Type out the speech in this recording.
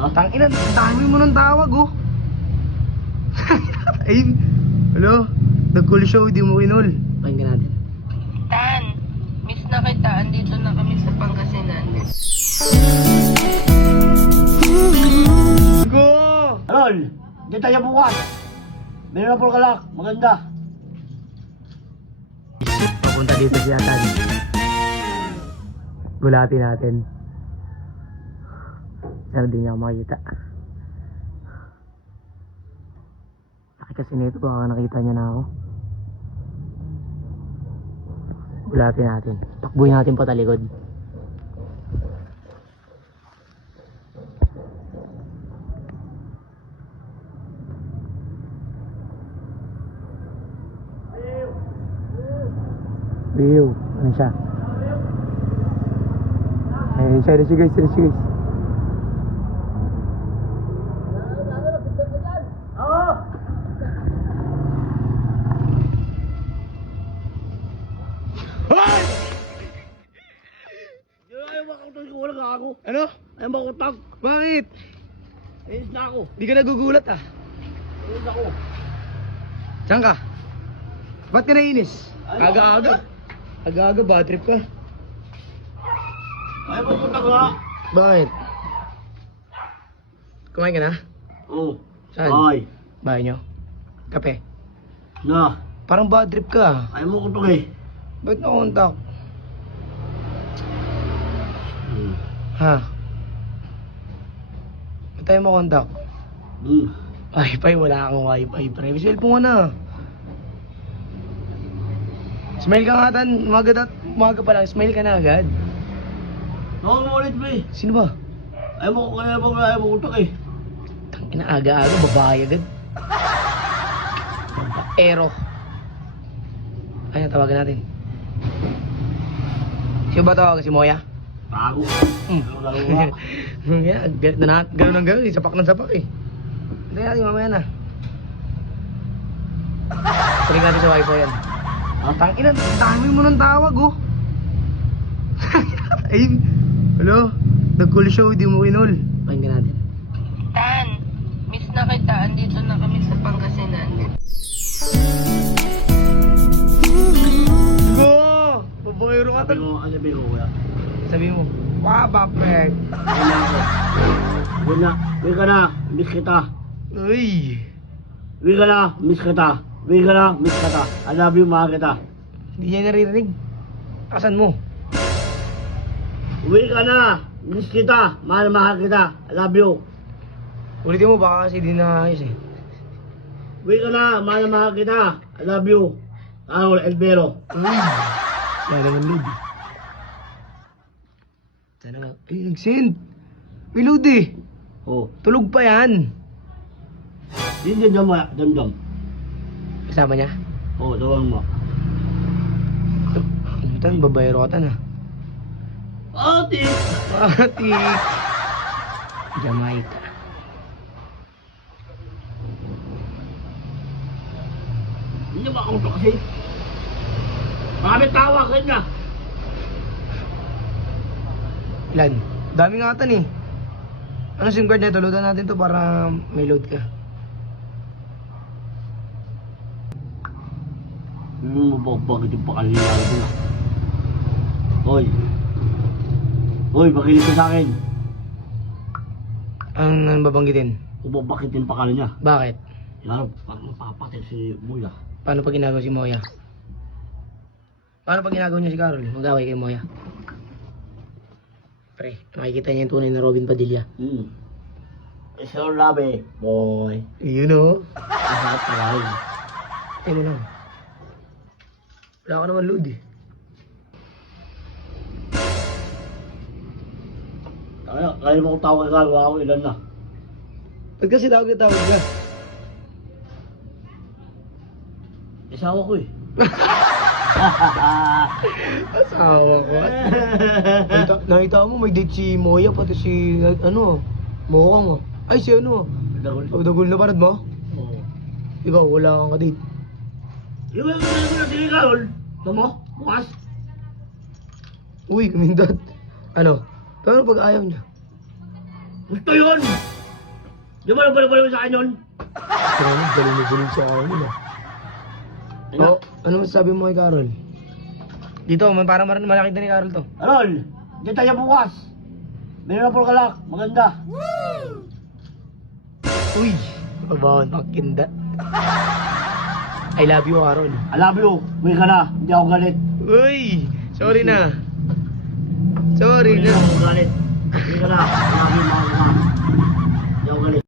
Ha? Tangina, dami mo ng tawag oh. Ay, hello? Nag-call show, di mo kinol. Pakinggan natin. Tan, miss na kita. Andito na kami sa Pangasinan. Go! Lol, di tayo bukas. Meron na po kalak, maganda. Papunta dito si Atan. Gulatin natin. Sana di niya ako makikita. Laki kasi nito, baka nakita niya na ako. Gulatin natin. Takbuhin natin patalikod. View. Ano siya? Ayun siya. Sige guys. Sige guys. Ayaw makautak ko, wala ka ako. Ano? Ayaw makautak. Bakit? Ayos na ako. Di ka nagugulat ah. Ayos ako. Saan ka? Ba't ka nainis? Aga-aga. Aga-aga, bad trip ka. Ayaw makautak nga. Bakit? Kumain ka na? Oo. Saan? Ay. Bahay nyo? Kape? Na. Parang bad trip ka. Ayaw makautak eh. Ba't nakontak? Ha? Ba't tayo makontak? Wi-Fi, wala kang Wi-Fi, pre. Cellphone ka na. Smile ka nga, Tan. Umaga pa lang. Smile ka na agad. Ako mo ulit, pre. Sino ba? Ayaw mo kaya ba ayaw makautak eh. Tangina, aga-aga, babae agad. Ero. Ayun, tawagan natin. Sino ba tawagan? Si Moya? Bago. Ganun ang ganun, sapak ng sapak eh. Hindi natin mamaya na. Tuloy natin sa wifi yan. Tangina, dami mo ng tawag oh. Ay, hello? Nag-call show, di mo kinol. Pakinggan natin. Tan, miss na kita. Andito na kami sa Pangasinan. Go! Babayro ka, Sabi Tan. ko, ano sabi ko, kuya? Sabi mo, wabapek. Ayun na ako. Ayun na. Uwi ka na. Miss kita. Uy. Uwi ka na. Miss kita. Uwi ka na. Miss kita. I love you, mahal kita. Hindi niya naririnig. Asan mo? Uwi ka na. Miss kita. Mahal kita. I love you. Ulitin mo baka kasi di na ayos eh. Uwi ka na. Mahal kita. I love you. Raul Elvero. Uy. Kaya naman load eh. Sana nga. Ay, nag-send. May load eh. Oh. Tulog pa yan. Din mo. Dam. Kasama niya? Oh, tawang mo. Tan, babayro ka, Tan ah. Ate. Patik. Jamaica. Hindi ba ako ito kasi? Marami tawa ka na. Ilan? Dami nga, Tan eh. Ano SIM card nito? Loadan natin to para may load ka. Hindi mo ba bakit yung pakalila ko na? Hoy. Hoy, pakinig ka sa akin. Ang babanggitin? Kung bakit yung pakala niya? Bakit? Lalo, parang mapapatay si Muya. Paano pag ginagawa si Moya? Paano pag ginagawa niya si Carol? Mag-away kay Moya. Pre, makikita niya yung tunay na Robin Padilla. It's your love eh, boy. You know? Lahat tagal. Tayo mo lang. Wala ka naman load eh. Kaya mo kong tawag ka, wala ako ilan na. Ba't kasi tawag ka? Isawa ko eh. Asawa ko. Nakita mo may date si Moya pati si Mokang oh. Ay si Dagol. Dagol na parad mo? Oo. Ikaw wala kang kadate. Yung mga ganyan na sige Carol. Ito mo, bukas. Uy, kumindat. Ano? Paano pag ayaw niya? Gusto yun! Di ba nabalik-balik mo sa akin yun? Pero ano, galing sa akin yun ah. Ano? Oh, ano masasabi mo kay Carol? Dito, parang malaki din ni Carol to. Carol, dyan tayo bukas. Meron na po kalak, maganda. Uy, mabawon makinda. I love you, Carol. I love you, uwi ka na, hindi ako galit. Uy, sorry na. Sorry Hindi na. ako galit. Uwi ka na, I love you, mahal ka.